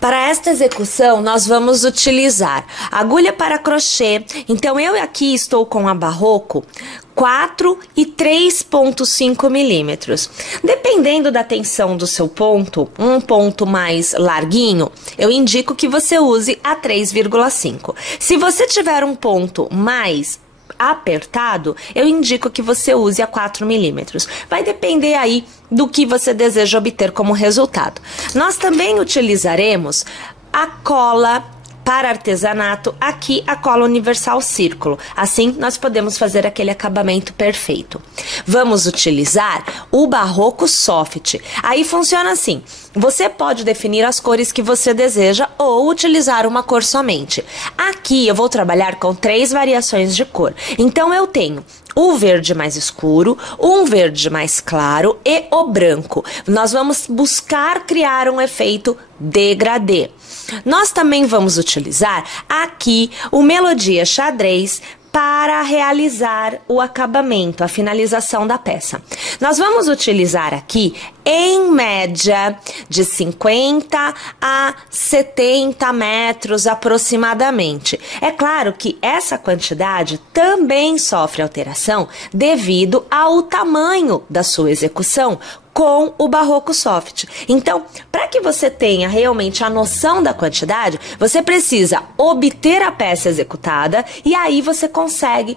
Para esta execução, nós vamos utilizar agulha para crochê. Então, eu aqui estou com a Barroco 4 e 3,5 milímetros. Dependendo da tensão do seu ponto, um ponto mais larguinho, eu indico que você use a 3,5. Se você tiver um ponto mais apertado, eu indico que você use a 4 milímetros. Vai depender aí do que você deseja obter como resultado. Nós também utilizaremos a cola para artesanato, aqui a cola universal círculo. Assim, nós podemos fazer aquele acabamento perfeito. Vamos utilizar o Barroco Soft. Aí funciona assim: você pode definir as cores que você deseja ou utilizar uma cor somente. Aqui eu vou trabalhar com 3 variações de cor. Então eu tenho o verde mais escuro, um verde mais claro e o branco. Nós vamos buscar criar um efeito degradê. Nós também vamos utilizar aqui o Melodia Xadrez para realizar o acabamento, a finalização da peça. Nós vamos utilizar aqui, em média, de 50 a 70 metros aproximadamente. É claro que essa quantidade também sofre alteração devido ao tamanho da sua execução com o Barroco Soft. Então, para que você tenha realmente a noção da quantidade, você precisa obter a peça executada e aí você consegue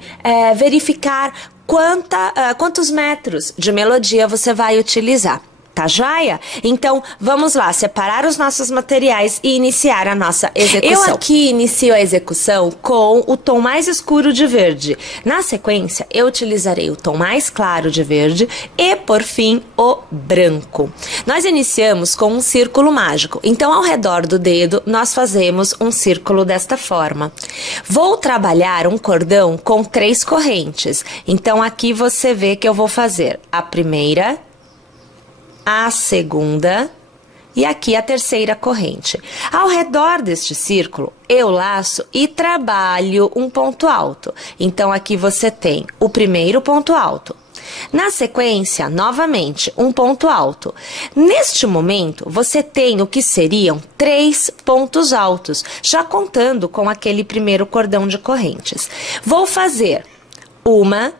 verificar quantos metros de melodia você vai utilizar. Tá joia? Então, vamos lá, separar os nossos materiais e iniciar a nossa execução. Eu aqui inicio a execução com o tom mais escuro de verde. Na sequência, eu utilizarei o tom mais claro de verde e, por fim, o branco. Nós iniciamos com um círculo mágico. Então, ao redor do dedo, nós fazemos um círculo desta forma. Vou trabalhar um cordão com 3 correntes. Então, aqui você vê que eu vou fazer a primeira, a segunda e aqui a terceira corrente. Ao redor deste círculo, eu laço e trabalho um ponto alto. Então, aqui você tem o primeiro ponto alto. Na sequência, novamente, um ponto alto. Neste momento, você tem o que seriam 3 pontos altos, já contando com aquele primeiro cordão de correntes. Vou fazer 1,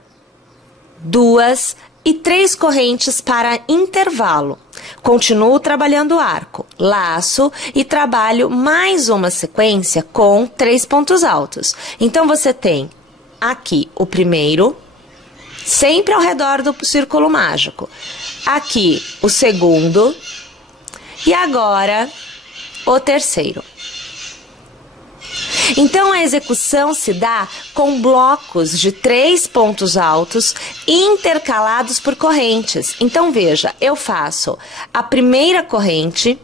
2 e 3 correntes para intervalo. Continuo trabalhando o arco, laço e trabalho mais uma sequência com 3 pontos altos. Então, você tem aqui o primeiro, sempre ao redor do círculo mágico. Aqui o segundo e agora o terceiro. Então, a execução se dá com blocos de 3 pontos altos intercalados por correntes. Então, veja, eu faço a primeira corrente,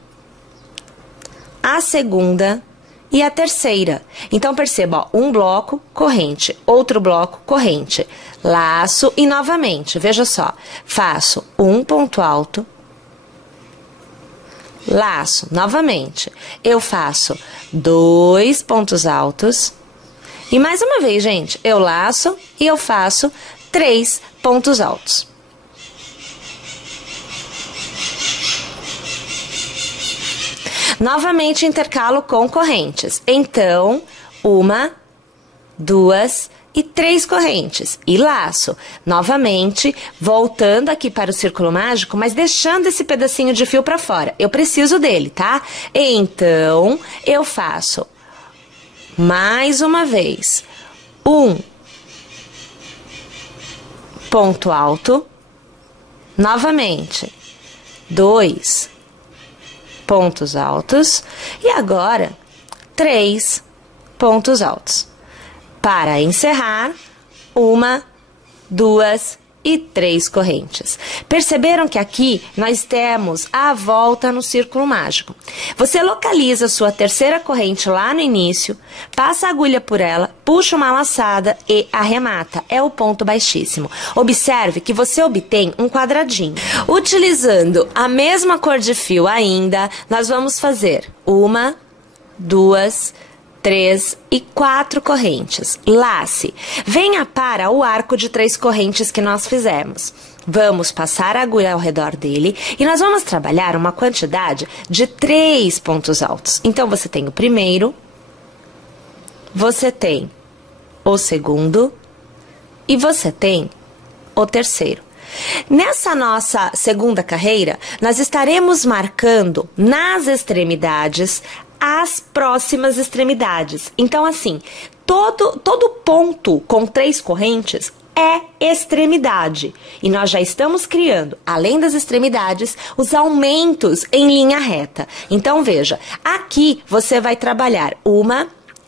a segunda e a terceira. Então, perceba, ó, um bloco, corrente, outro bloco, corrente, laço e novamente, veja só, faço um ponto alto, laço, novamente, eu faço 2 pontos altos e mais uma vez, gente, eu laço e eu faço 3 pontos altos. Novamente intercalo com correntes. Então, 1, 2 e 3 correntes e laço. Novamente, voltando aqui para o círculo mágico, mas deixando esse pedacinho de fio para fora. Eu preciso dele, tá? Então, eu faço mais uma vez 1 ponto alto, novamente 2 pontos altos e agora 3 pontos altos. Para encerrar, 1, 2 e 3 correntes. Perceberam que aqui nós temos a volta no círculo mágico. Você localiza a sua terceira corrente lá no início, passa a agulha por ela, puxa uma laçada e arremata. É o ponto baixíssimo. Observe que você obtém um quadradinho. Utilizando a mesma cor de fio ainda, nós vamos fazer 1, 2, 3 e 4 correntes. Lace. Venha para o arco de 3 correntes que nós fizemos. Vamos passar a agulha ao redor dele e nós vamos trabalhar uma quantidade de 3 pontos altos. Então, você tem o primeiro, você tem o segundo e você tem o terceiro. Nessa nossa segunda carreira, nós estaremos marcando nas extremidades as próximas extremidades. Então, assim, todo ponto com 3 correntes é extremidade. E nós já estamos criando, além das extremidades, os aumentos em linha reta. Então, veja, aqui você vai trabalhar 1,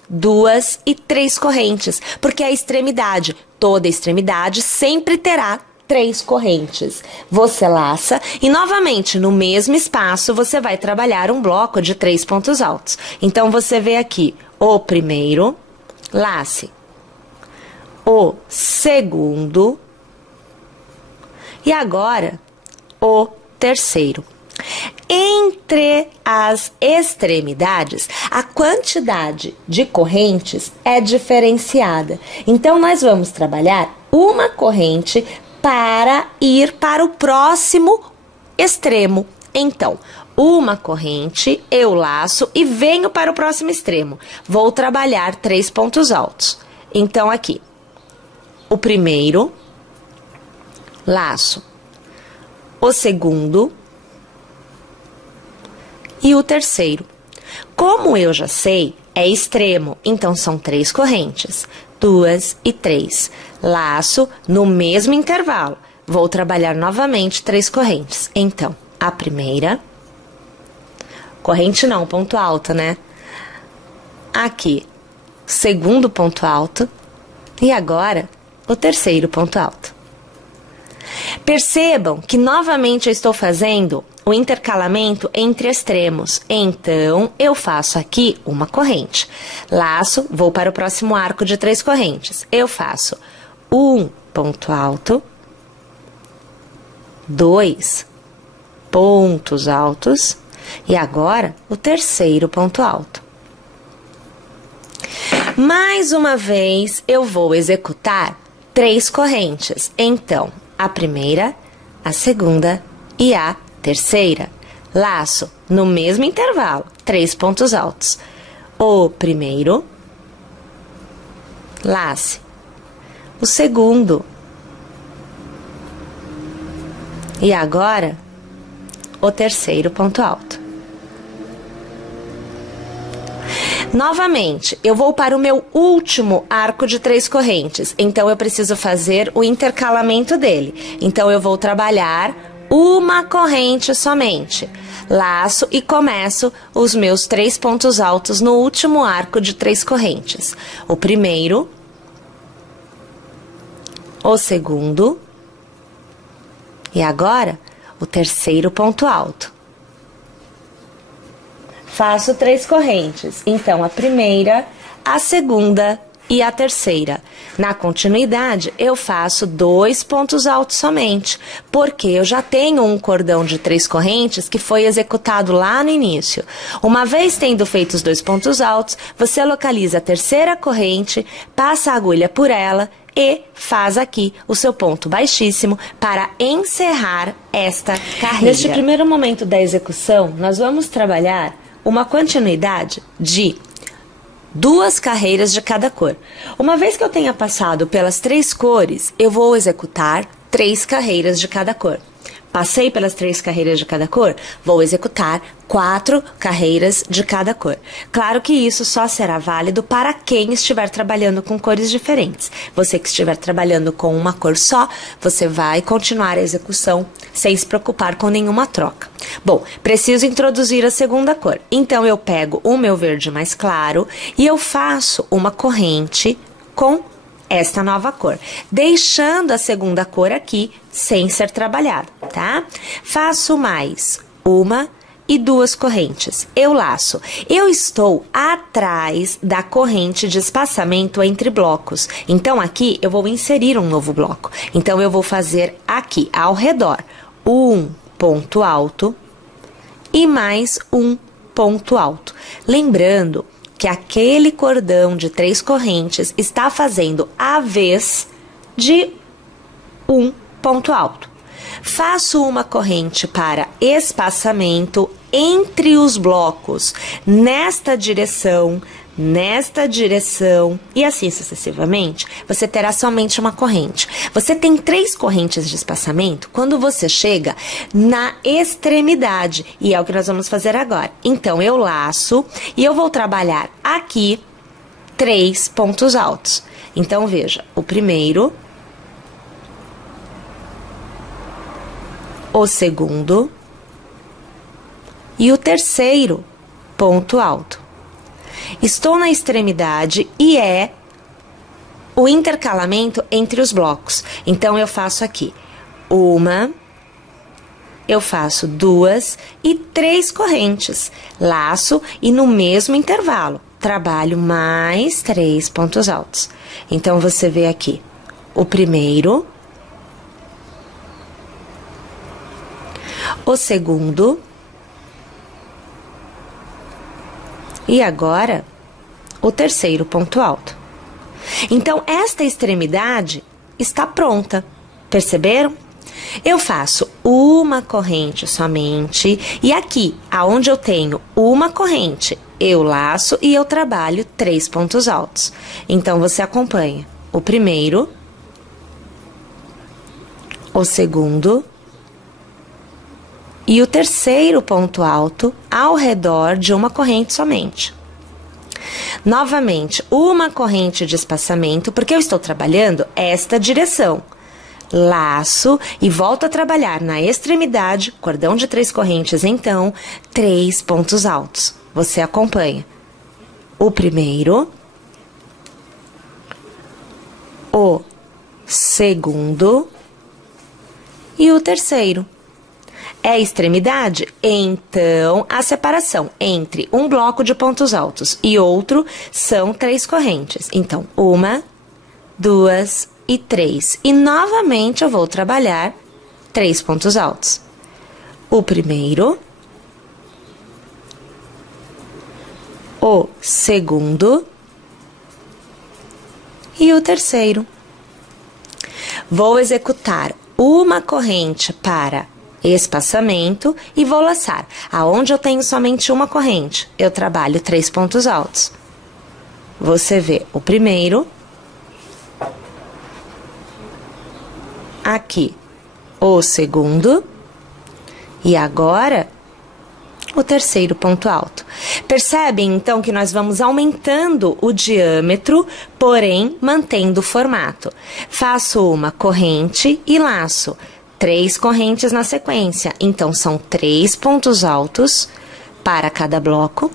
2 e 3 correntes, porque a extremidade, toda extremidade, sempre terá 3 correntes. Você laça e, novamente, no mesmo espaço, você vai trabalhar um bloco de 3 pontos altos. Então, você vê aqui o primeiro, lace, o segundo e agora o terceiro. Entre as extremidades, a quantidade de correntes é diferenciada. Então, nós vamos trabalhar uma corrente para ir para o próximo extremo. Então, uma corrente, eu laço e venho para o próximo extremo. Vou trabalhar 3 pontos altos. Então, aqui, o primeiro, laço, o segundo e o terceiro. Como eu já sei, é extremo, então são 3 correntes, 2 e 3. Laço no mesmo intervalo. Vou trabalhar novamente 3 correntes. Então, a primeira, corrente não, ponto alto, né? Aqui, segundo ponto alto e agora o terceiro ponto alto. Percebam que novamente eu estou fazendo o intercalamento entre extremos. Então, eu faço aqui uma corrente. Laço, vou para o próximo arco de 3 correntes. Eu faço 1 ponto alto, 2 pontos altos e agora o terceiro ponto alto. Mais uma vez, eu vou executar 3 correntes. Então, a primeira, a segunda e a terceira. Laço no mesmo intervalo, 3 pontos altos. O primeiro, lace. O segundo. E agora, o terceiro ponto alto. Novamente, eu vou para o meu último arco de 3 correntes. Então, eu preciso fazer o intercalamento dele. Então, eu vou trabalhar uma corrente somente. Laço e começo os meus 3 pontos altos no último arco de 3 correntes. O primeiro, o segundo e agora o terceiro ponto alto. Faço 3 correntes, então a primeira, a segunda e a terceira. Na continuidade, eu faço 2 pontos altos somente, porque eu já tenho um cordão de 3 correntes que foi executado lá no início. Uma vez tendo feito os 2 pontos altos, você localiza a terceira corrente, passa a agulha por ela e faz aqui o seu ponto baixíssimo para encerrar esta carreira. Neste primeiro momento da execução, nós vamos trabalhar uma continuidade de 2 carreiras de cada cor. Uma vez que eu tenha passado pelas 3 cores, eu vou executar 3 carreiras de cada cor. Passei pelas 3 carreiras de cada cor, vou executar 4 carreiras de cada cor. Claro que isso só será válido para quem estiver trabalhando com cores diferentes. Você que estiver trabalhando com uma cor só, você vai continuar a execução sem se preocupar com nenhuma troca. Bom, preciso introduzir a segunda cor. Então, eu pego o meu verde mais claro e eu faço uma corrente com esta nova cor, deixando a segunda cor aqui sem ser trabalhada, tá? Faço mais 1 e 2 correntes. Eu laço. Eu estou atrás da corrente de espaçamento entre blocos. Então, aqui eu vou inserir um novo bloco. Então, eu vou fazer aqui, ao redor, 1 ponto alto e mais 1 ponto alto. Lembrando que aquele cordão de 3 correntes está fazendo a vez de 1 ponto alto. Faço uma corrente para espaçamento entre os blocos, nesta direção e assim sucessivamente, você terá somente uma corrente. Você tem 3 correntes de espaçamento quando você chega na extremidade, e é o que nós vamos fazer agora. Então, eu laço e eu vou trabalhar aqui 3 pontos altos. Então, veja, o primeiro, o segundo e o terceiro ponto alto. Estou na extremidade e é o intercalamento entre os blocos. Então, eu faço aqui eu faço 2 e 3 correntes. Laço e no mesmo intervalo, trabalho mais 3 pontos altos. Então, você vê aqui o primeiro, o segundo, e agora, o terceiro ponto alto. Então, esta extremidade está pronta. Perceberam? Eu faço uma corrente somente. E aqui, aonde eu tenho uma corrente, eu laço e eu trabalho 3 pontos altos. Então, você acompanha o primeiro, o segundo e o terceiro ponto alto ao redor de uma corrente somente. Novamente, uma corrente de espaçamento, porque eu estou trabalhando esta direção. Laço e volto a trabalhar na extremidade, cordão de 3 correntes, então, 3 pontos altos. Você acompanha o primeiro, o segundo e o terceiro. É extremidade? Então, a separação entre um bloco de pontos altos e outro são 3 correntes. Então, 1, 2 e 3. E, novamente, eu vou trabalhar 3 pontos altos. O primeiro, o segundo e o terceiro. Vou executar uma corrente para espaçamento e vou laçar. Aonde eu tenho somente uma corrente, eu trabalho 3 pontos altos. Você vê o primeiro, aqui o segundo e agora o terceiro ponto alto. Percebem, então, que nós vamos aumentando o diâmetro, porém mantendo o formato. Faço uma corrente e laço 3 correntes na sequência. Então, são 3 pontos altos para cada bloco,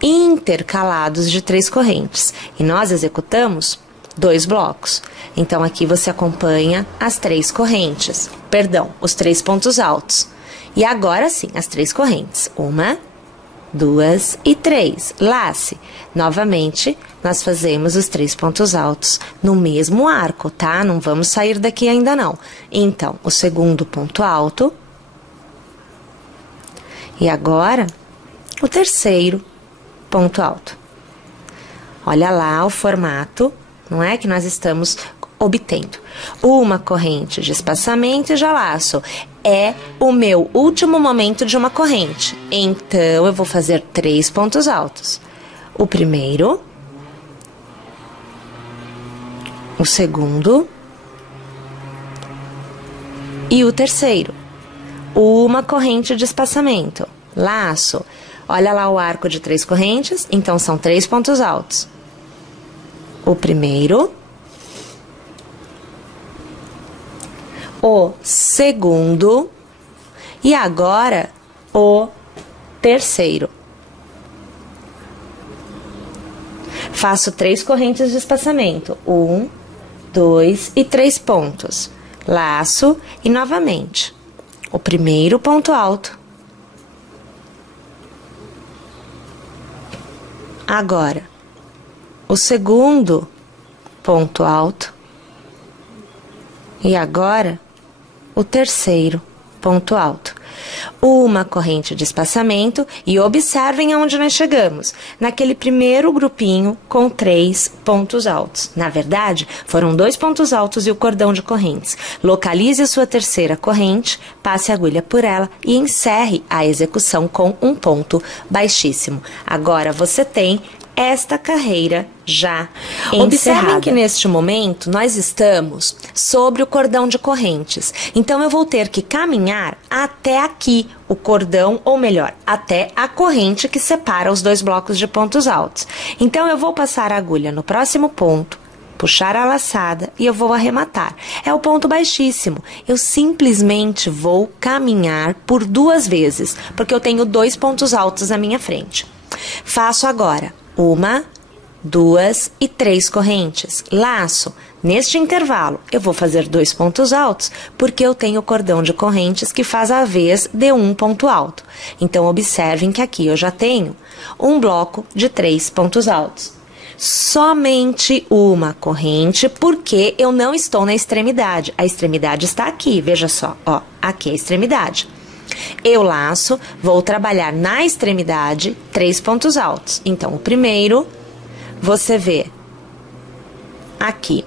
intercalados de 3 correntes. E nós executamos 2 blocos. Então, aqui você acompanha as 3 correntes. Perdão, os 3 pontos altos. E agora sim, as 3 correntes. 1, 2 e 3. Lace. Novamente, nós fazemos os 3 pontos altos no mesmo arco, tá? Não vamos sair daqui ainda não. Então, o segundo ponto alto. E agora, o terceiro ponto alto. Olha lá o formato, não é? Que nós estamos obtendo. Uma corrente de espaçamento e já laço. É o meu último momento de uma corrente. Então, eu vou fazer 3 pontos altos. O primeiro, o segundo e o terceiro. Uma corrente de espaçamento. Laço. Olha lá o arco de 3 correntes, então são 3 pontos altos. O primeiro, o segundo e agora o terceiro. Faço 3 correntes de espaçamento, 1, 2 e 3 pontos. Laço e novamente o primeiro ponto alto. Agora, o segundo ponto alto. E agora, o terceiro ponto alto. uma corrente de espaçamento e observem aonde nós chegamos, naquele primeiro grupinho com 3 pontos altos. Na verdade, foram 2 pontos altos e o cordão de correntes. Localize a sua terceira corrente, passe a agulha por ela e encerre a execução com um ponto baixíssimo. Agora você tem esta carreira já encerrada. Observem que neste momento nós estamos sobre o cordão de correntes. Então eu vou ter que caminhar até aqui o cordão, ou melhor, até a corrente que separa os 2 blocos de pontos altos. Então eu vou passar a agulha no próximo ponto, puxar a laçada e eu vou arrematar. É o ponto baixíssimo. Eu simplesmente vou caminhar por 2 vezes, porque eu tenho 2 pontos altos à minha frente. Faço agora 1, 2 e 3 correntes. Laço. Neste intervalo, eu vou fazer 2 pontos altos, porque eu tenho o cordão de correntes que faz a vez de um ponto alto. Então, observem que aqui eu já tenho um bloco de 3 pontos altos. Somente uma corrente, porque eu não estou na extremidade. A extremidade está aqui, veja só, ó, aqui é a extremidade. Eu laço, vou trabalhar na extremidade 3 pontos altos. Então, o primeiro, você vê aqui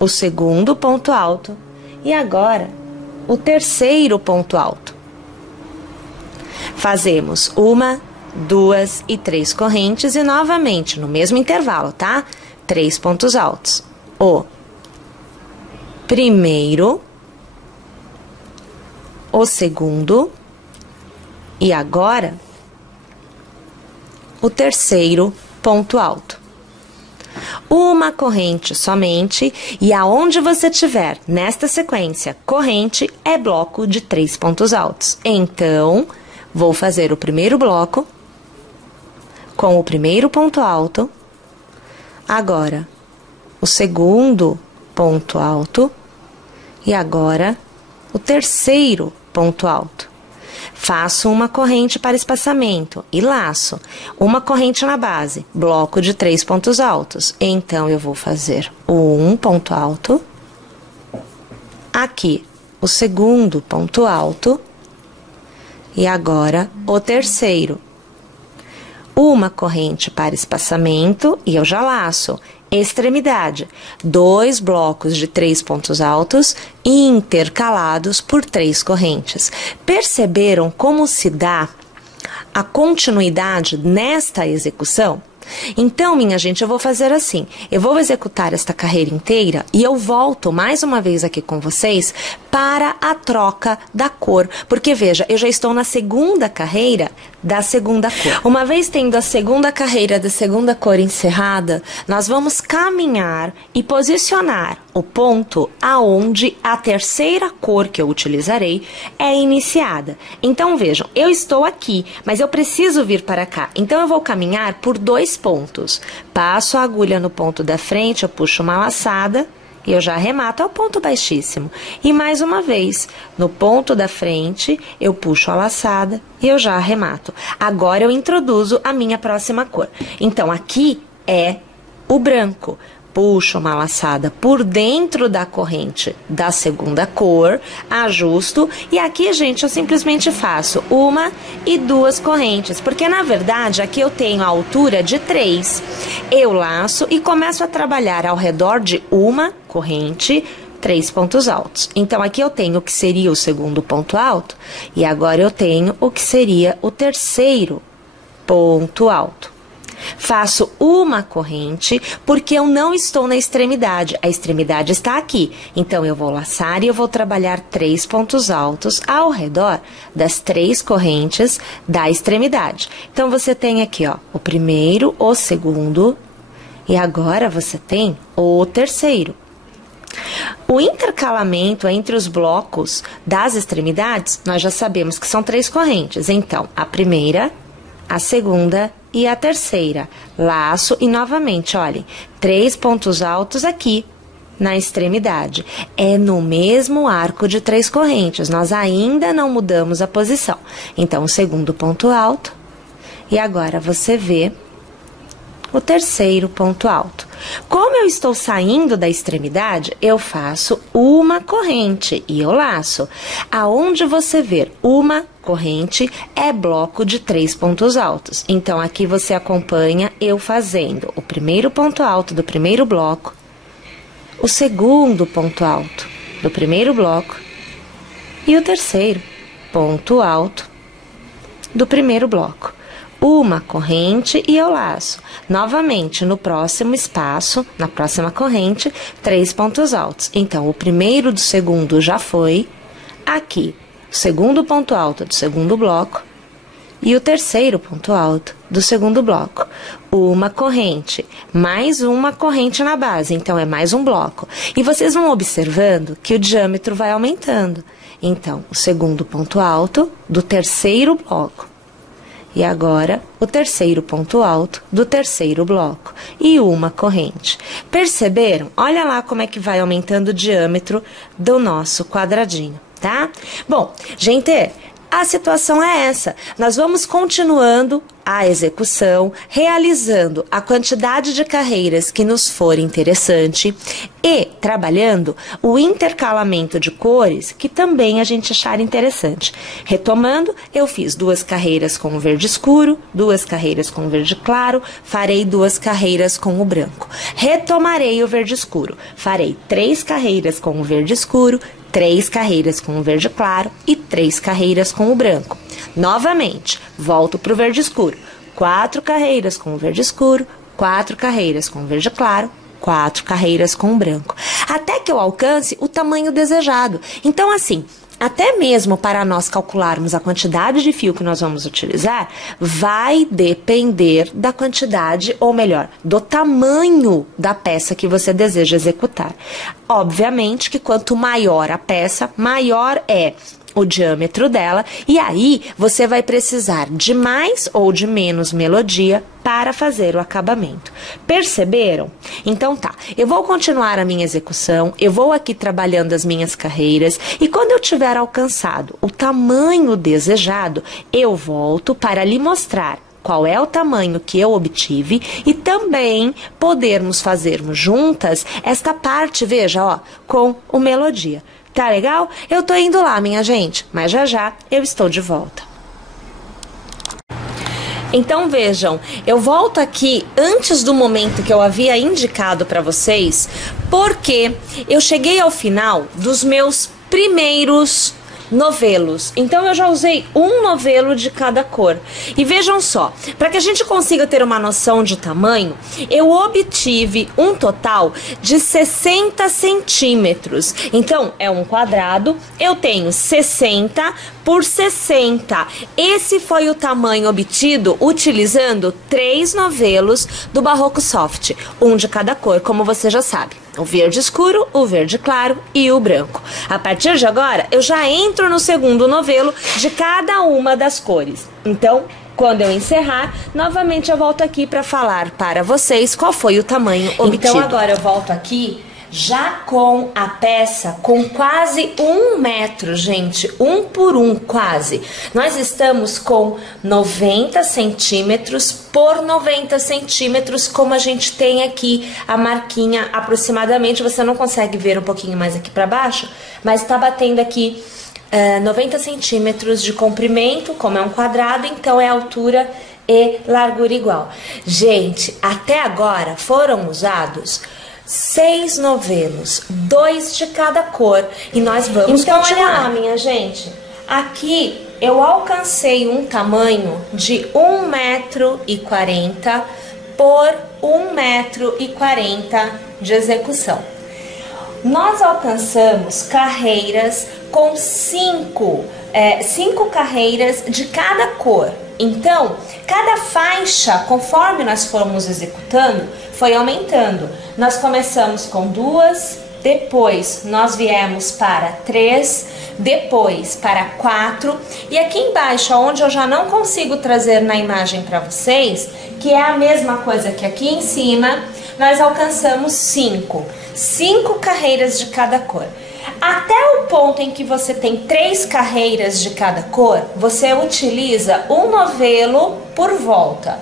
o segundo ponto alto e agora o terceiro ponto alto. Fazemos 1, 2 e 3 correntes e novamente no mesmo intervalo, tá? 3 pontos altos. O primeiro, o segundo e agora o terceiro ponto alto. Uma corrente somente e aonde você tiver nesta sequência corrente é bloco de 3 pontos altos. Então, vou fazer o primeiro bloco com o primeiro ponto alto, agora o segundo ponto alto e agora o terceiro ponto alto. Faço uma corrente para espaçamento e laço. Uma corrente na base, bloco de 3 pontos altos. Então, eu vou fazer um ponto alto. Aqui, o segundo ponto alto. E agora, o terceiro. Uma corrente para espaçamento e eu já laço. Extremidade, 2 blocos de 3 pontos altos intercalados por 3 correntes. Perceberam como se dá a continuidade nesta execução? Então, minha gente, eu vou fazer assim. Eu vou executar esta carreira inteira e eu volto mais uma vez aqui com vocês para a troca da cor. Porque, veja, eu já estou na segunda carreira da segunda cor. Uma vez tendo a segunda carreira da segunda cor encerrada, nós vamos caminhar e posicionar o ponto aonde a terceira cor que eu utilizarei é iniciada. Então, vejam, eu estou aqui, mas eu preciso vir para cá. Então, eu vou caminhar por 2 pontos. Passo a agulha no ponto da frente, eu puxo uma laçada e eu já arremato ao ponto baixíssimo. E mais uma vez, no ponto da frente, eu puxo a laçada e eu já arremato. Agora eu introduzo a minha próxima cor. Então, aqui é o branco. Puxo uma laçada por dentro da corrente da segunda cor, ajusto e aqui, gente, eu simplesmente faço 1 e 2 correntes, porque na verdade aqui eu tenho a altura de 3. Eu laço e começo a trabalhar ao redor de uma corrente, 3 pontos altos. Então, aqui eu tenho o que seria o segundo ponto alto e agora eu tenho o que seria o terceiro ponto alto. Faço uma corrente, porque eu não estou na extremidade, a extremidade está aqui. Então, eu vou laçar e eu vou trabalhar 3 pontos altos ao redor das 3 correntes da extremidade. Então, você tem aqui, ó, o primeiro, o segundo e agora você tem o terceiro. O intercalamento entre os blocos das extremidades, nós já sabemos que são 3 correntes. Então, a primeira, a segunda e a terceira. Laço e novamente, olhem, 3 pontos altos aqui na extremidade. É no mesmo arco de 3 correntes, nós ainda não mudamos a posição. Então, o segundo ponto alto e agora você vê o terceiro ponto alto. Como eu estou saindo da extremidade, eu faço uma corrente e eu laço. Aonde você ver uma corrente é bloco de 3 pontos altos. Então, aqui você acompanha eu fazendo o primeiro ponto alto do primeiro bloco, o segundo ponto alto do primeiro bloco e o terceiro ponto alto do primeiro bloco. Uma corrente e eu laço. Novamente, no próximo espaço, na próxima corrente, 3 pontos altos. Então, o primeiro do segundo já foi. Aqui, o segundo ponto alto do segundo bloco e o terceiro ponto alto do segundo bloco. Uma corrente, mais uma corrente na base. Então, é mais um bloco. E vocês vão observando que o diâmetro vai aumentando. Então, o segundo ponto alto do terceiro bloco. E agora, o terceiro ponto alto do terceiro bloco. E uma corrente. Perceberam? Olha lá como é que vai aumentando o diâmetro do nosso quadradinho, tá? Bom, gente, a situação é essa. Nós vamos continuando a execução, realizando a quantidade de carreiras que nos for interessante e trabalhando o intercalamento de cores que também a gente achar interessante. Retomando, eu fiz 2 carreiras com o verde escuro, 2 carreiras com o verde claro, farei 2 carreiras com o branco. Retomarei o verde escuro, farei 3 carreiras com o verde escuro, 3 carreiras com o verde claro e 3 carreiras com o branco. Novamente, volto para o verde escuro. 4 carreiras com o verde escuro, 4 carreiras com o verde claro, 4 carreiras com o branco. Até que eu alcance o tamanho desejado. Então, assim, até mesmo para nós calcularmos a quantidade de fio que nós vamos utilizar, vai depender da quantidade, ou melhor, do tamanho da peça que você deseja executar. Obviamente que quanto maior a peça, maior é o diâmetro dela, e aí você vai precisar de mais ou de menos melodia para fazer o acabamento. Perceberam? Então tá, eu vou continuar a minha execução, eu vou aqui trabalhando as minhas carreiras, e quando eu tiver alcançado o tamanho desejado, eu volto para lhe mostrar qual é o tamanho que eu obtive e também podermos fazermos juntas esta parte, veja, ó, com o melodia. Tá legal? Eu tô indo lá, minha gente, mas já já eu estou de volta. Então vejam, eu volto aqui antes do momento que eu havia indicado para vocês, porque eu cheguei ao final dos meus primeiros novelos. Então eu já usei um novelo de cada cor. E vejam só, para que a gente consiga ter uma noção de tamanho, eu obtive um total de 60 centímetros. Então é um quadrado, eu tenho 60 por 60. Esse foi o tamanho obtido utilizando 3 novelos do Barroco Soft, um de cada cor, como você já sabe. O verde escuro, o verde claro e o branco. A partir de agora, eu já entro no segundo novelo de cada uma das cores. Então, quando eu encerrar, novamente eu volto aqui para falar para vocês qual foi o tamanho obtido. Então, agora eu volto aqui já com a peça com quase 1 metro, gente, 1 por 1 quase. Nós estamos com 90 centímetros por 90 centímetros, como a gente tem aqui a marquinha aproximadamente. Você não consegue ver um pouquinho mais aqui para baixo, mas está batendo aqui 90 centímetros de comprimento, como é um quadrado, então é altura e largura igual. Gente, até agora foram usados 6 novelos, 2 de cada cor, e nós vamos continuar. Olha lá, minha gente, aqui eu alcancei um tamanho de 1,40 m por 1,40 m de execução. Nós alcançamos carreiras com 5 carreiras de cada cor. Então, cada faixa, conforme nós fomos executando, foi aumentando. Nós começamos com 2, depois nós viemos para 3, depois para 4, e aqui embaixo, onde eu já não consigo trazer na imagem para vocês, que é a mesma coisa que aqui em cima, nós alcançamos 5 carreiras de cada cor. Até o ponto em que você tem 3 carreiras de cada cor, você utiliza um novelo por volta.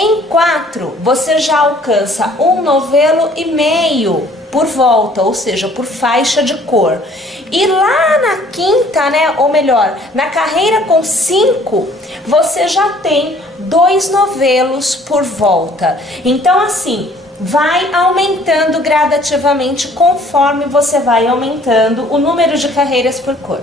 Em 4, você já alcança 1 novelo e meio por volta, ou seja, por faixa de cor. E lá na quinta, né, ou melhor, na carreira com 5, você já tem 2 novelos por volta. Então, assim, vai aumentando gradativamente conforme você vai aumentando o número de carreiras por cor.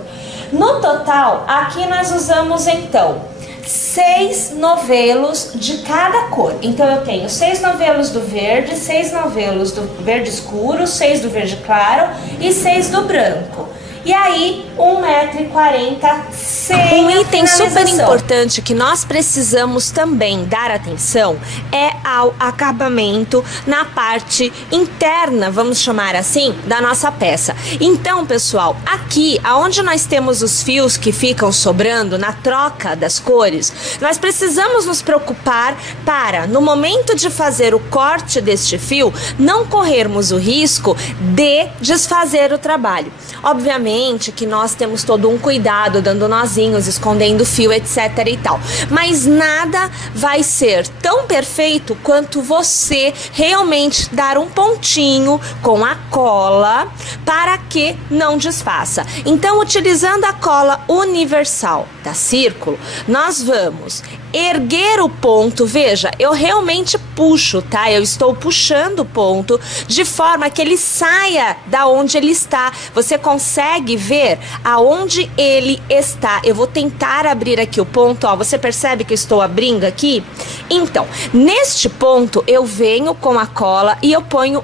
No total, aqui nós usamos então 6 novelos de cada cor. Então eu tenho 6 novelos do verde, 6 novelos do verde escuro, 6 do verde claro e 6 do branco. E aí, 1,40 m sem um item super importante que nós precisamos também dar atenção é ao acabamento na parte interna, vamos chamar assim, da nossa peça. Então, pessoal, aqui, aonde nós temos os fios que ficam sobrando na troca das cores, nós precisamos nos preocupar para, no momento de fazer o corte deste fio, não corrermos o risco de desfazer o trabalho. Obviamente que nós temos todo um cuidado, dando nozinhos, escondendo fio, etc e tal. Mas nada vai ser tão perfeito quanto você realmente dar um pontinho com a cola para que não desfaça. Então, utilizando a cola universal da Círculo, nós vamos erguer o ponto. Veja, eu realmente puxo, tá? Eu estou puxando o ponto de forma que ele saia da onde ele está. Você consegue ver aonde ele está. Eu vou tentar abrir aqui o ponto, ó. Você percebe que eu estou abrindo aqui? Então, neste ponto eu venho com a cola e eu ponho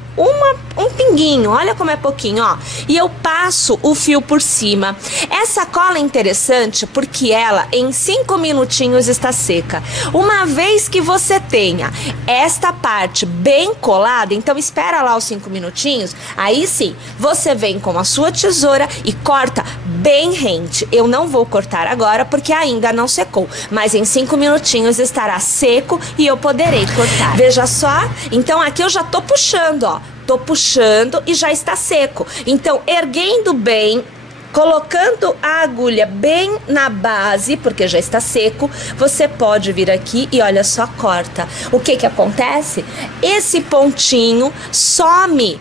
um pinguinho, olha como é pouquinho, ó. E eu passo o fio por cima. Essa cola é interessante porque ela em 5 minutinhos está seca. Uma vez que você tenha esta parte bem colada, então espera lá os 5 minutinhos, aí sim, você vem com a sua tesoura e corta bem rente. Eu não vou cortar agora porque ainda não secou, mas em 5 minutinhos estará seco e eu poderei cortar. Veja só, então aqui eu já tô puxando, ó. Tô puxando e já está seco. Então, erguendo bem, colocando a agulha bem na base, porque já está seco, você pode vir aqui e olha só, corta. O que que acontece? Esse pontinho some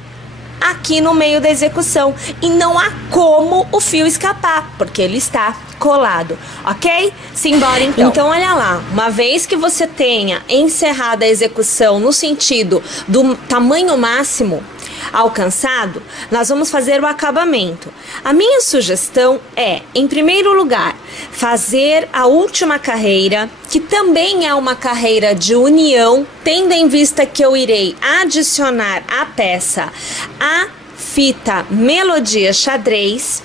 aqui no meio da execução e não há como o fio escapar, porque ele está colado, ok? Simbora então. Então, olha lá, uma vez que você tenha encerrado a execução no sentido do tamanho máximo alcançado, nós vamos fazer o acabamento. A minha sugestão é, em primeiro lugar, fazer a última carreira, que também é uma carreira de união, tendo em vista que eu irei adicionar à peça a fita Melodia Xadrez.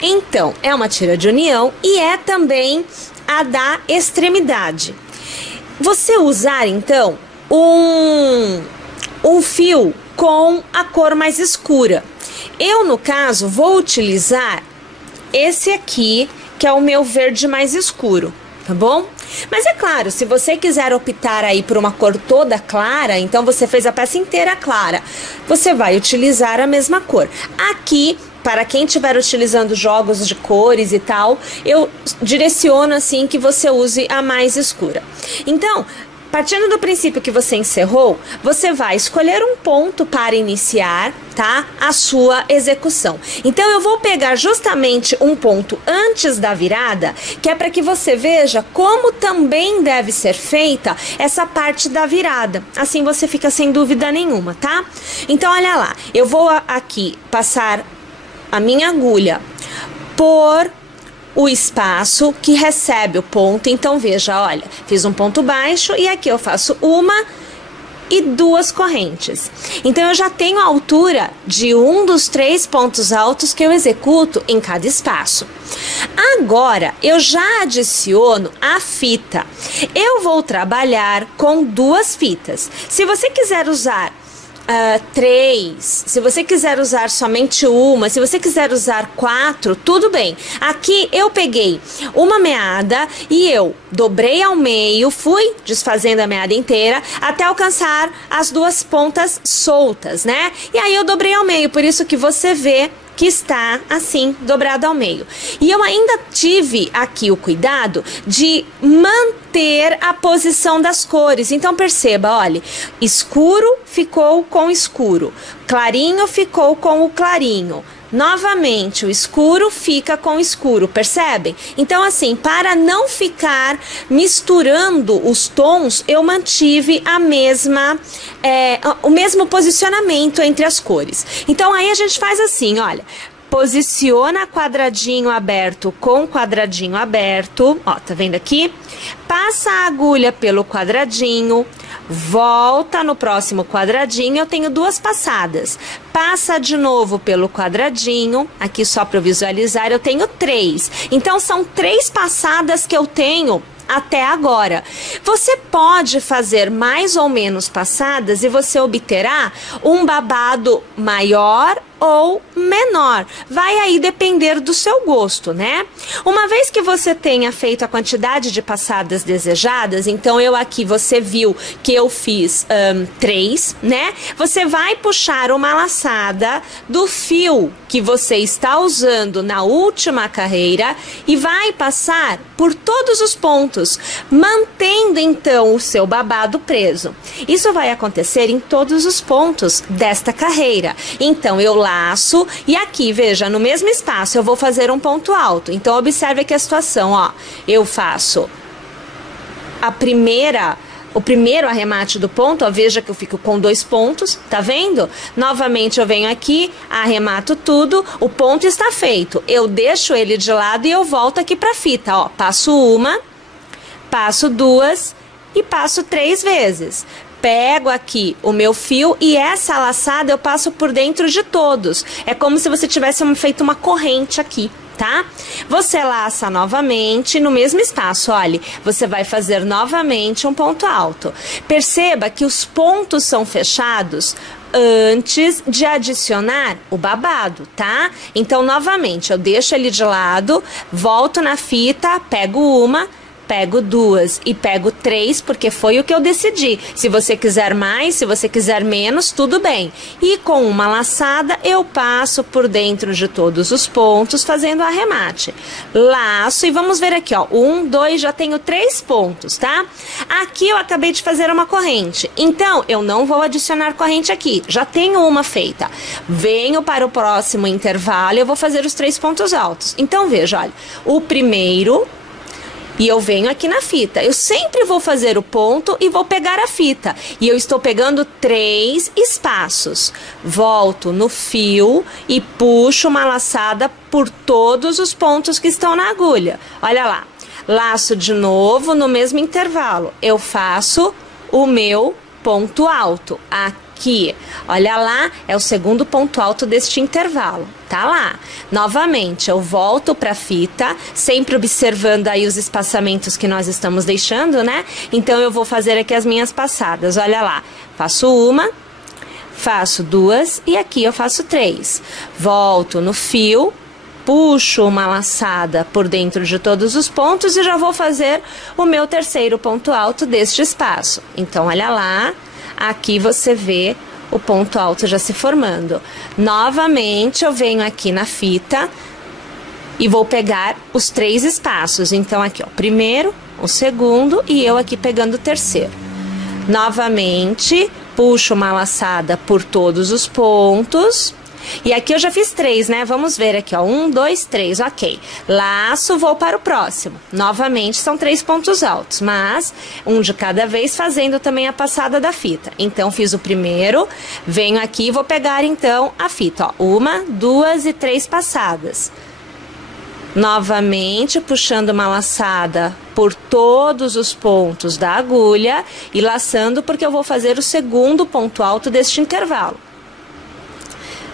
Então, é uma tira de união e é também a da extremidade. Você usar, então, um fio com a cor mais escura. Eu, no caso, vou utilizar esse aqui, que é o meu verde mais escuro, tá bom? Mas é claro, se você quiser optar aí por uma cor toda clara, então você fez a peça inteira clara, você vai utilizar a mesma cor. Aqui, para quem estiver utilizando jogos de cores e tal, eu direciono assim que você use a mais escura. Então, partindo do princípio que você encerrou, você vai escolher um ponto para iniciar, tá? A sua execução. Então, eu vou pegar justamente um ponto antes da virada, que é para que você veja como também deve ser feita essa parte da virada. Assim você fica sem dúvida nenhuma, tá? Então, olha lá, eu vou aqui passar a minha agulha por o espaço que recebe o ponto. Então, veja, olha, fiz um ponto baixo e aqui eu faço uma e 2 correntes. Então, eu já tenho a altura de um dos 3 pontos altos que eu executo em cada espaço. Agora, eu já adiciono a fita. Eu vou trabalhar com 2 fitas. Se você quiser usar 3, se você quiser usar somente uma, se você quiser usar 4, tudo bem. Aqui eu peguei uma meada e eu dobrei ao meio, fui desfazendo a meada inteira até alcançar as 2 pontas soltas, né? E aí eu dobrei ao meio, por isso que você vê que está assim, dobrado ao meio. E eu ainda tive aqui o cuidado de manter a posição das cores. Então perceba, olha, escuro ficou com escuro, clarinho ficou com o clarinho. Novamente, o escuro fica com o escuro, percebem? Então, assim, para não ficar misturando os tons, eu mantive o mesmo posicionamento entre as cores. Então, aí a gente faz assim, olha, posiciona quadradinho aberto com quadradinho aberto, ó, tá vendo aqui? Passa a agulha pelo quadradinho, volta no próximo quadradinho, eu tenho 2 passadas. Passa de novo pelo quadradinho, aqui só para eu visualizar, eu tenho 3. Então, são 3 passadas que eu tenho até agora. Você pode fazer mais ou menos passadas e você obterá um babado maior ou menor. Vai aí depender do seu gosto, né? Uma vez que você tenha feito a quantidade de passadas desejadas, então você viu que eu fiz 3, né? Você vai puxar uma laçada do fio que você está usando na última carreira e vai passar por todos os pontos, mantendo então o seu babado preso. Isso vai acontecer em todos os pontos desta carreira. Então eu laço e aqui, veja, no mesmo espaço eu vou fazer um ponto alto. Então observe aqui a situação, ó. Eu faço o primeiro arremate do ponto, ó, veja que eu fico com 2 pontos, tá vendo? Novamente eu venho aqui, arremato tudo, o ponto está feito. Eu deixo ele de lado e eu volto aqui pra fita, ó. Passo 1, passo 2 e passo 3 vezes. Pego aqui o meu fio e essa laçada eu passo por dentro de todos. É como se você tivesse feito uma corrente aqui, tá? Você laça novamente no mesmo espaço, olha, você vai fazer novamente um ponto alto. Perceba que os pontos são fechados antes de adicionar o babado, tá? Então, novamente, eu deixo ele de lado, volto na fita, pego uma, pego 2 e pego 3, porque foi o que eu decidi. Se você quiser mais, se você quiser menos, tudo bem. E com uma laçada, eu passo por dentro de todos os pontos, fazendo o arremate. Laço e vamos ver aqui, ó. 1, 2, já tenho 3 pontos, tá? Aqui eu acabei de fazer uma corrente. Então, eu não vou adicionar corrente aqui. Já tenho uma feita. Venho para o próximo intervalo e eu vou fazer os 3 pontos altos. Então, veja, olha. O primeiro... E eu venho aqui na fita. Eu sempre vou fazer o ponto e vou pegar a fita. E eu estou pegando 3 espaços. Volto no fio e puxo uma laçada por todos os pontos que estão na agulha. Olha lá. Laço de novo no mesmo intervalo. Eu faço o meu ponto alto. Aqui. Olha lá, é o segundo ponto alto deste intervalo. Tá lá. Novamente, eu volto para a fita, sempre observando aí os espaçamentos que nós estamos deixando, né? Então, eu vou fazer aqui as minhas passadas. Olha lá. Faço 1, faço 2 e aqui eu faço 3. Volto no fio, puxo uma laçada por dentro de todos os pontos e já vou fazer o meu terceiro ponto alto deste espaço. Então, olha lá. Aqui você vê o ponto alto já se formando. Novamente, eu venho aqui na fita e vou pegar os 3 espaços. Então, aqui, ó, primeiro, o segundo e eu aqui pegando o terceiro. Novamente, puxo uma laçada por todos os pontos. E aqui eu já fiz 3, né? Vamos ver aqui, ó. 1, 2, 3, ok. Laço, vou para o próximo. Novamente, são 3 pontos altos, mas um de cada vez, fazendo também a passada da fita. Então, fiz o primeiro, venho aqui e vou pegar, então, a fita, ó. 1, 2 e 3 passadas. Novamente, puxando uma laçada por todos os pontos da agulha e laçando, porque eu vou fazer o segundo ponto alto deste intervalo.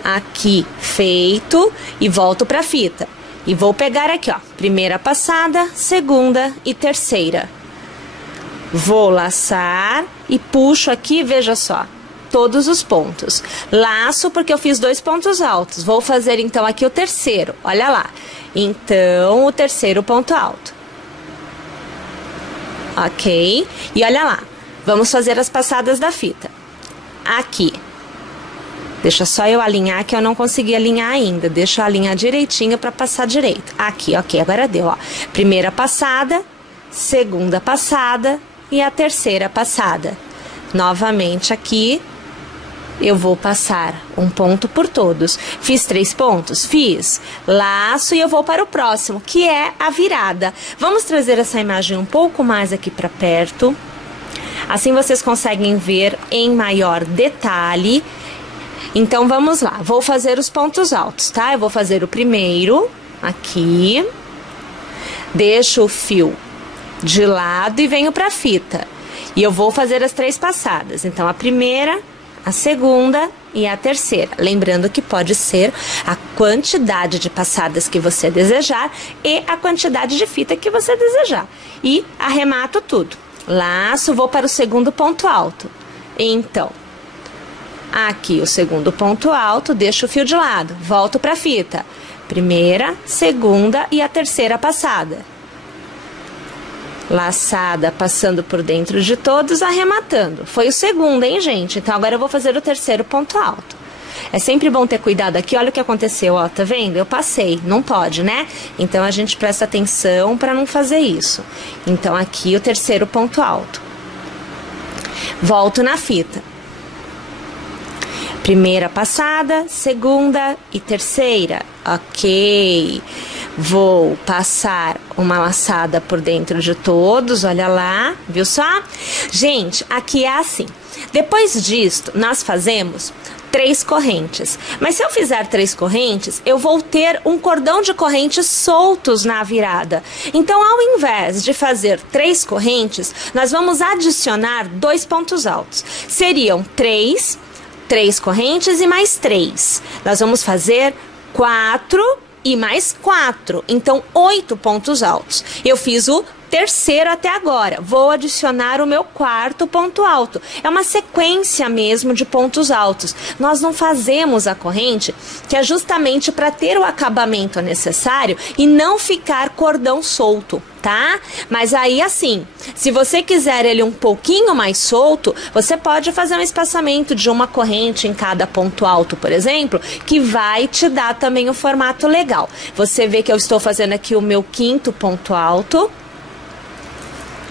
Aqui feito e volto para a fita e vou pegar aqui, ó, primeira passada, segunda e terceira. Vou laçar e puxo aqui, veja só, todos os pontos. Laço porque eu fiz 2 pontos altos. Vou fazer então aqui o terceiro, olha lá. Então, o terceiro ponto alto. Ok? E olha lá, vamos fazer as passadas da fita. Aqui. Deixa só eu alinhar, que eu não consegui alinhar ainda. Deixa eu alinhar direitinho para passar direito. Aqui, ok, agora deu, ó. Primeira passada, segunda passada e a terceira passada. Novamente aqui, eu vou passar um ponto por todos. Fiz 3 pontos? Fiz. Laço e eu vou para o próximo, que é a virada. Vamos trazer essa imagem um pouco mais aqui para perto. Assim vocês conseguem ver em maior detalhe. Então, vamos lá. Vou fazer os pontos altos, tá? Eu vou fazer o primeiro, aqui. Deixo o fio de lado e venho pra fita. E eu vou fazer as 3 passadas. Então, a primeira, a segunda e a terceira. Lembrando que pode ser a quantidade de passadas que você desejar e a quantidade de fita que você desejar. E arremato tudo. Laço, vou para o segundo ponto alto. Então, aqui o segundo ponto alto, deixo o fio de lado, volto para a fita. Primeira, segunda e a terceira passada. Laçada, passando por dentro de todos, arrematando. Foi o segundo, hein, gente? Então, agora eu vou fazer o terceiro ponto alto. É sempre bom ter cuidado aqui, olha o que aconteceu, ó, tá vendo? Eu passei, não pode, né? Então, a gente presta atenção para não fazer isso. Então, aqui o terceiro ponto alto. Volto na fita. Primeira passada, segunda e terceira. Ok. Vou passar uma laçada por dentro de todos, olha lá, viu só? Gente, aqui é assim. Depois disto, nós fazemos 3 correntes. Mas se eu fizer 3 correntes, eu vou ter um cordão de correntes soltos na virada. Então, ao invés de fazer 3 correntes, nós vamos adicionar 2 pontos altos. Seriam 3 correntes e mais 3. Nós vamos fazer 4 e mais 4. Então, 8 pontos altos. Eu fiz o terceiro até agora. Vou adicionar o meu 4º ponto alto. É uma sequência mesmo de pontos altos. Nós não fazemos a corrente, que é justamente para ter o acabamento necessário e não ficar cordão solto, tá? Mas aí, assim, se você quiser ele um pouquinho mais solto, você pode fazer um espaçamento de uma corrente em cada ponto alto, por exemplo, que vai te dar também um formato legal. Você vê que eu estou fazendo aqui o meu 5º ponto alto.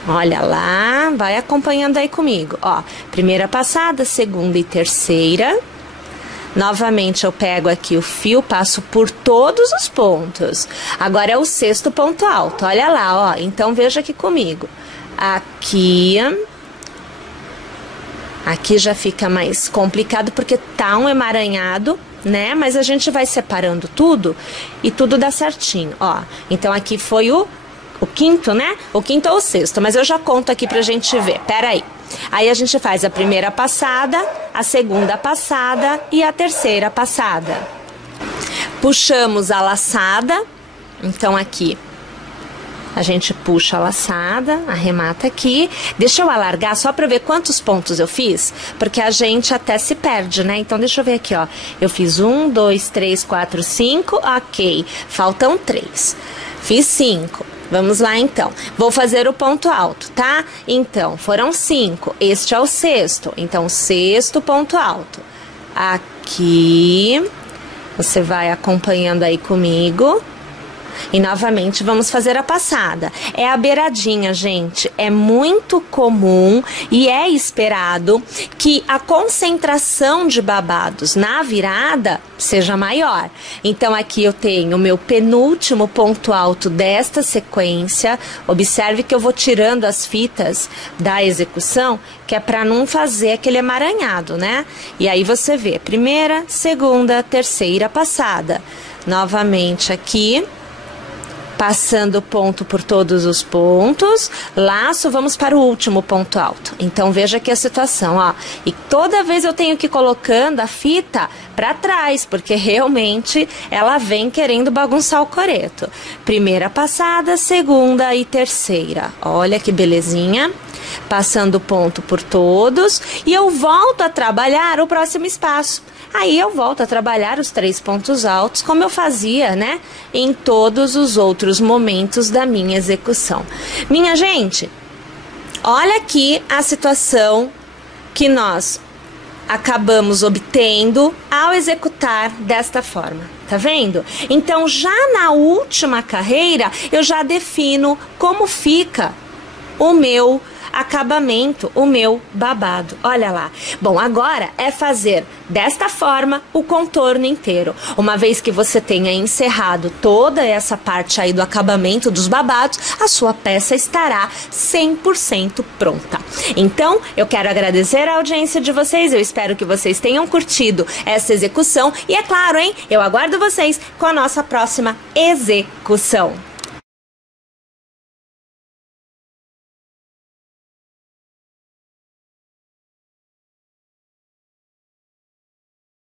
Olha lá, vai acompanhando aí comigo, ó. Primeira passada, segunda e terceira. Novamente eu pego aqui o fio, passo por todos os pontos. Agora é o 6º ponto alto, olha lá, ó. Então veja aqui comigo. Aqui já fica mais complicado porque tá um emaranhado, né? Mas a gente vai separando tudo e tudo dá certinho, ó. Então aqui foi o 5º, né? O 5º ou o 6º, mas eu já conto aqui pra gente ver. Pera aí. Aí a gente faz a primeira passada, a segunda passada e a terceira passada. Puxamos a laçada. Então aqui a gente puxa a laçada, arremata aqui. Deixa eu alargar só pra ver quantos pontos eu fiz, porque a gente até se perde, né? Então deixa eu ver aqui, ó. Eu fiz 1, 2, 3, 4, 5, ok. Faltam 3. Fiz 5. Vamos lá, então. Vou fazer o ponto alto, tá? Então, foram 5. Este é o 6º. Então, 6º ponto alto. Aqui. Você vai acompanhando aí comigo. E novamente vamos fazer a passada. É a beiradinha, gente. É muito comum e é esperado que a concentração de babados na virada seja maior. Então aqui eu tenho o meu penúltimo ponto alto desta sequência. Observe que eu vou tirando as fitas da execução, que é para não fazer aquele emaranhado, né? E aí você vê, primeira, segunda, terceira passada. Novamente aqui. Passando ponto por todos os pontos, laço, vamos para o último ponto alto. Então, veja aqui a situação, ó. E toda vez eu tenho que ir colocando a fita para trás, porque realmente ela vem querendo bagunçar o coreto. Primeira passada, segunda e terceira. Olha que belezinha. Passando ponto por todos. E eu volto a trabalhar o próximo espaço. Aí eu volto a trabalhar os 3 pontos altos, como eu fazia, né, em todos os outros momentos da minha execução. Minha gente, olha aqui a situação que nós acabamos obtendo ao executar desta forma, tá vendo? Então, já na última carreira, eu já defino como fica o meu acabamento, o meu babado. Olha lá. Bom, agora é fazer desta forma o contorno inteiro. Uma vez que você tenha encerrado toda essa parte aí do acabamento dos babados, a sua peça estará 100% pronta. Então, eu quero agradecer a audiência de vocês, eu espero que vocês tenham curtido essa execução e é claro, hein, eu aguardo vocês com a nossa próxima execução.